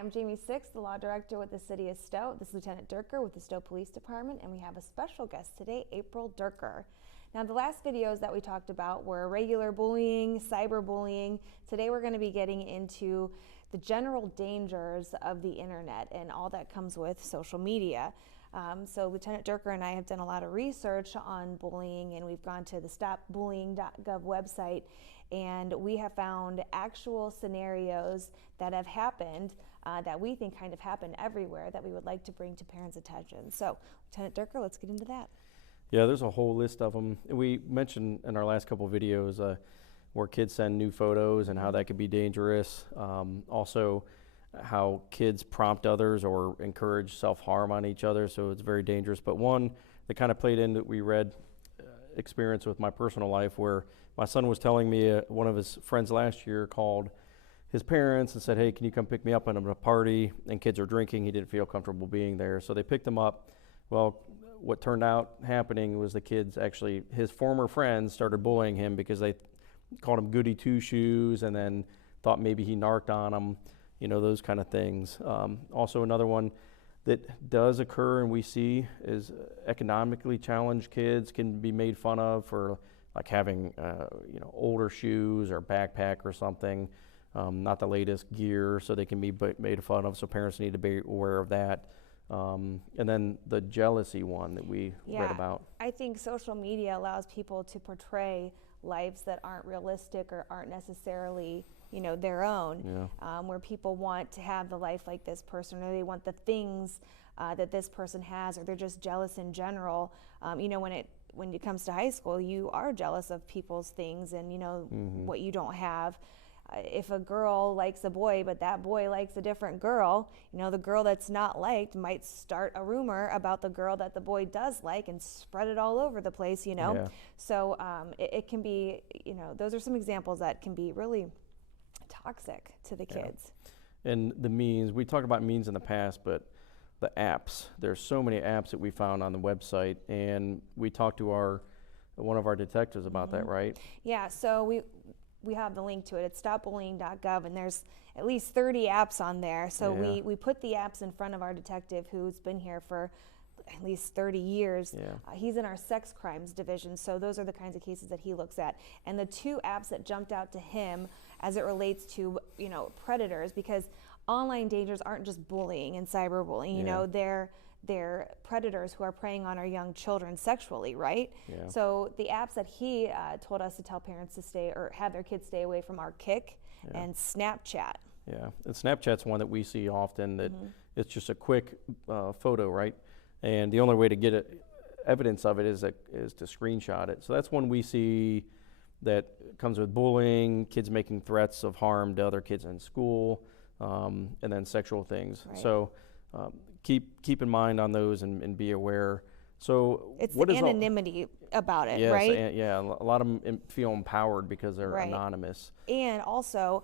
I'm Jamie Six, the Law Director with the City of Stowe. This is Lieutenant Durker with the Stowe Police Department, and we have a special guest today, April Durker. Now, the last videos that we talked about were regular bullying, cyberbullying. Today we're going to be getting into the general dangers of the internet and all that comes with social media. So Lieutenant Durker and I have done a lot of research on bullying, and we've gone to the stopbullying.gov website, and we have found actual scenarios that have happened that we think kind of happen everywhere that we would like to bring to parents' attention. So, Lieutenant Durker, let's get into that. Yeah, there's a whole list of them. We mentioned in our last couple of videos where kids send new photos and how that could be dangerous. Also, how kids prompt others or encourage self-harm on each other, so it's very dangerous. But one that kind of played in that we read experience with my personal life, where my son was telling me one of his friends last year called his parents and said, hey, can you come pick me up? I'm at a party and kids are drinking. He didn't feel comfortable being there, so they picked him up. Well, what turned out happening was the kids actually, his former friends started bullying him because they called him goody two-shoes and then thought maybe he narked on them, you know, those kind of things. Also another one that does occur and we see is economically challenged kids can be made fun of for like having older shoes or backpack or something, not the latest gear, so they can be made fun of, so parents need to be aware of that. And then the jealousy one that we read about. I think social media allows people to portray lives that aren't realistic or aren't necessarily, you know, their own, where people want to have the life like this person, or they want the things that this person has, or they're just jealous in general. You know, when it comes to high school, you are jealous of people's things and, you know, what you don't have. If a girl likes a boy, but that boy likes a different girl, you know, the girl that's not liked might start a rumor about the girl that the boy does like and spread it all over the place, you know. So it can be, you know, those are some examples that can be really toxic to the kids. And the means, we talked about means in the past, but the apps, there's so many apps that we found on the website, and we talked to one of our detectives about that, right? Yeah, so we have the link to it. It's stopbullying.gov, and there's at least 30 apps on there. So we put the apps in front of our detective who's been here for at least 30 years. He's in our sex crimes division, so those are the kinds of cases that he looks at. And the two apps that jumped out to him as it relates to, you know, predators, because online dangers aren't just bullying and cyberbullying, you know, they're predators who are preying on our young children sexually, right? So the apps that he told us to tell parents to stay or have their kids stay away from are Kik and Snapchat. And Snapchat's one that we see often, that it's just a quick photo, right? And the only way to get evidence of it is to screenshot it. So that's one we see that comes with bullying, kids making threats of harm to other kids in school, and then sexual things. So keep in mind on those and be aware. So it's the anonymity about it, right? A lot of them feel empowered because they're anonymous. And also,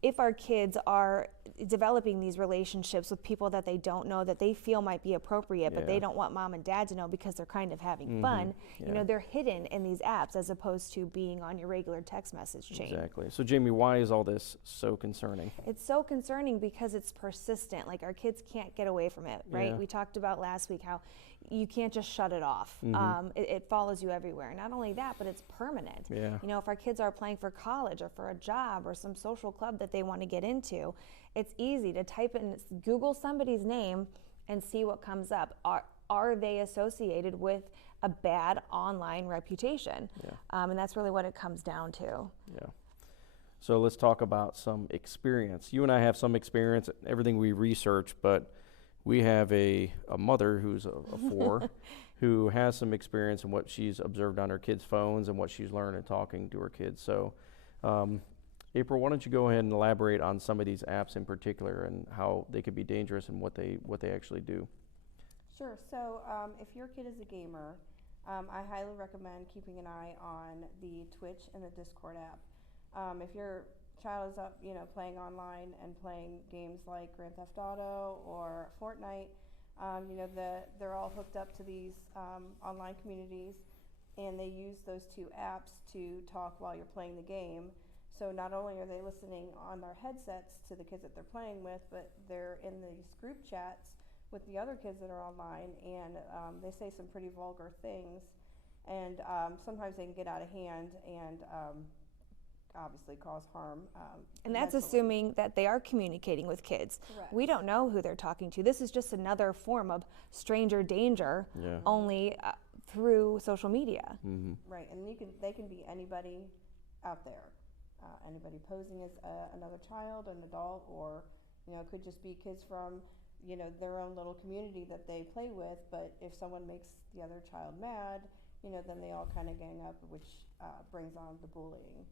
if our kids are developing these relationships with people that they don't know, that they feel might be appropriate, but they don't want mom and dad to know because they're kind of having fun, you know, they're hidden in these apps as opposed to being on your regular text message chain. Exactly. So Jamie, why is all this so concerning? It's so concerning because it's persistent. Like, our kids can't get away from it, right? We talked about last week how you can't just shut it off. It follows you everywhere. Not only that, but it's permanent. You know, if our kids are applying for college or for a job or some social club that they want to get into, it's easy to type in, Google somebody's name and see what comes up. Are they associated with a bad online reputation? And that's really what it comes down to. So let's talk about some experience. You and I have some experience, everything we research, but we have a mother who's a 4 who has some experience in what she's observed on her kids' phones and what she's learned in talking to her kids. So April, why don't you go ahead and elaborate on some of these apps in particular and how they could be dangerous and what they actually do? Sure. So if your kid is a gamer, I highly recommend keeping an eye on the Twitch and the Discord app. If your child is up, you know, playing online and playing games like Grand Theft Auto or Fortnite, you know, they're all hooked up to these online communities, and they use those two apps to talk while you're playing the game. So not only are they listening on their headsets to the kids that they're playing with, but they're in these group chats with the other kids that are online, and they say some pretty vulgar things, and sometimes they can get out of hand and obviously cause harm. And that's mentally. assuming that they are communicating with kids. Correct. We don't know who they're talking to. This is just another form of stranger danger, Yeah. only through social media. Mm-hmm. Right, and they can be anybody out there, anybody posing as another child, an adult, or it could just be kids from their own little community that they play with. But if someone makes the other child mad, then they all kind of gang up, which brings on the bullying.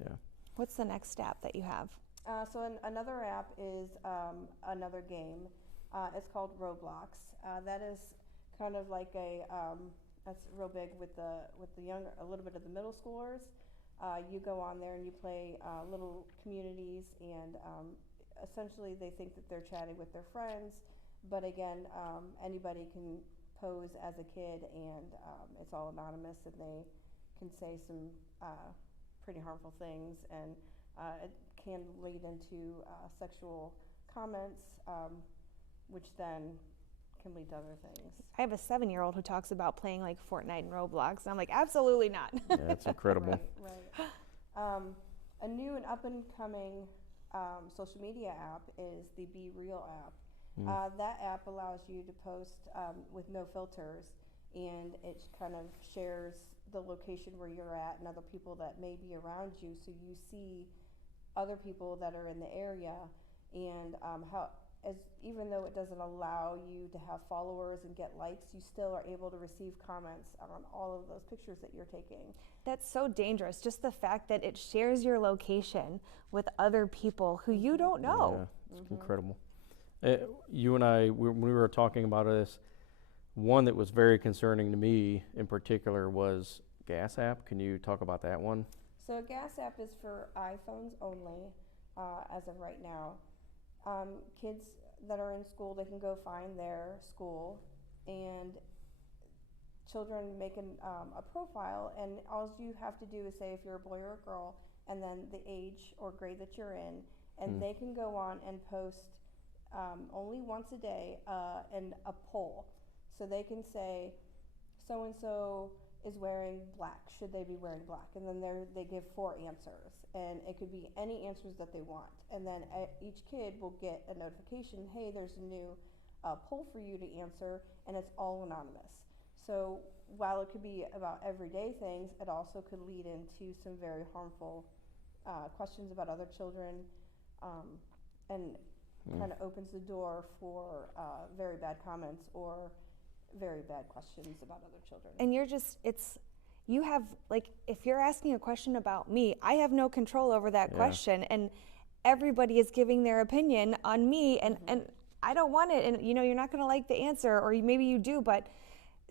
Yeah. What's the next app that you have? So another app is another game. It's called Roblox. That is kind of like that's real big with the younger, a little bit of the middle schoolers. You go on there and you play little communities, and essentially they think that they're chatting with their friends, but again, anybody can pose as a kid, and it's all anonymous, and they can say some pretty harmful things, and it can lead into sexual comments, which then can lead to other things. I have a 7-year-old who talks about playing like Fortnite and Roblox. I'm like, absolutely not. Yeah, it's incredible. Right. A new and up and coming social media app is the Be Real app. That app allows you to post with no filters, and it kind of shares the location where you're at and other people that may be around you, so you see other people that are in the area, and even though it doesn't allow you to have followers and get likes, you still are able to receive comments on all of those pictures that you're taking. That's so dangerous. Just the fact that it shares your location with other people who you don't know. Yeah, it's incredible. You and I, when we were talking about this, one that was very concerning to me in particular was Gas App. Can you talk about that one? So a Gas App is for iPhones only as of right now. Kids that are in school, they can go find their school, and children make a profile, and all you have to do is say if you're a boy or a girl, and then the age or grade that you're in, and they can go on and post only once a day in a poll. So they can say, so-and-so is wearing black, should they be wearing black? And then they give 4 answers, and it could be any answers that they want. And then each kid will get a notification, hey, there's a new poll for you to answer, and it's all anonymous. So while it could be about everyday things, it also could lead into some very harmful questions about other children, and kind of opens the door for very bad comments or very bad questions about other children. And you have, like, if you're asking a question about me, I have no control over that question, and everybody is giving their opinion on me, and I don't want it, and you're not going to like the answer, or maybe you do, but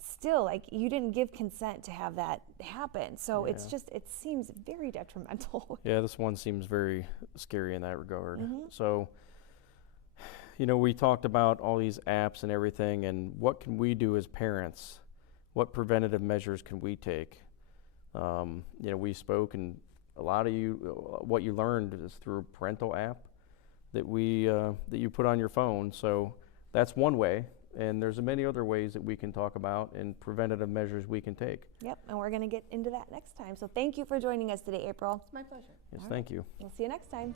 still, like, you didn't give consent to have that happen. So it seems very detrimental. Yeah, this one seems very scary in that regard. So, we talked about all these apps and everything, and what can we do as parents? What preventative measures can we take? We spoke, and a lot of what you learned is through a parental app that you put on your phone. So that's one way, and there's many other ways that we can talk about and preventative measures we can take. Yep, and we're going to get into that next time. So thank you for joining us today, April. It's my pleasure. Yes, thank you. We'll see you next time.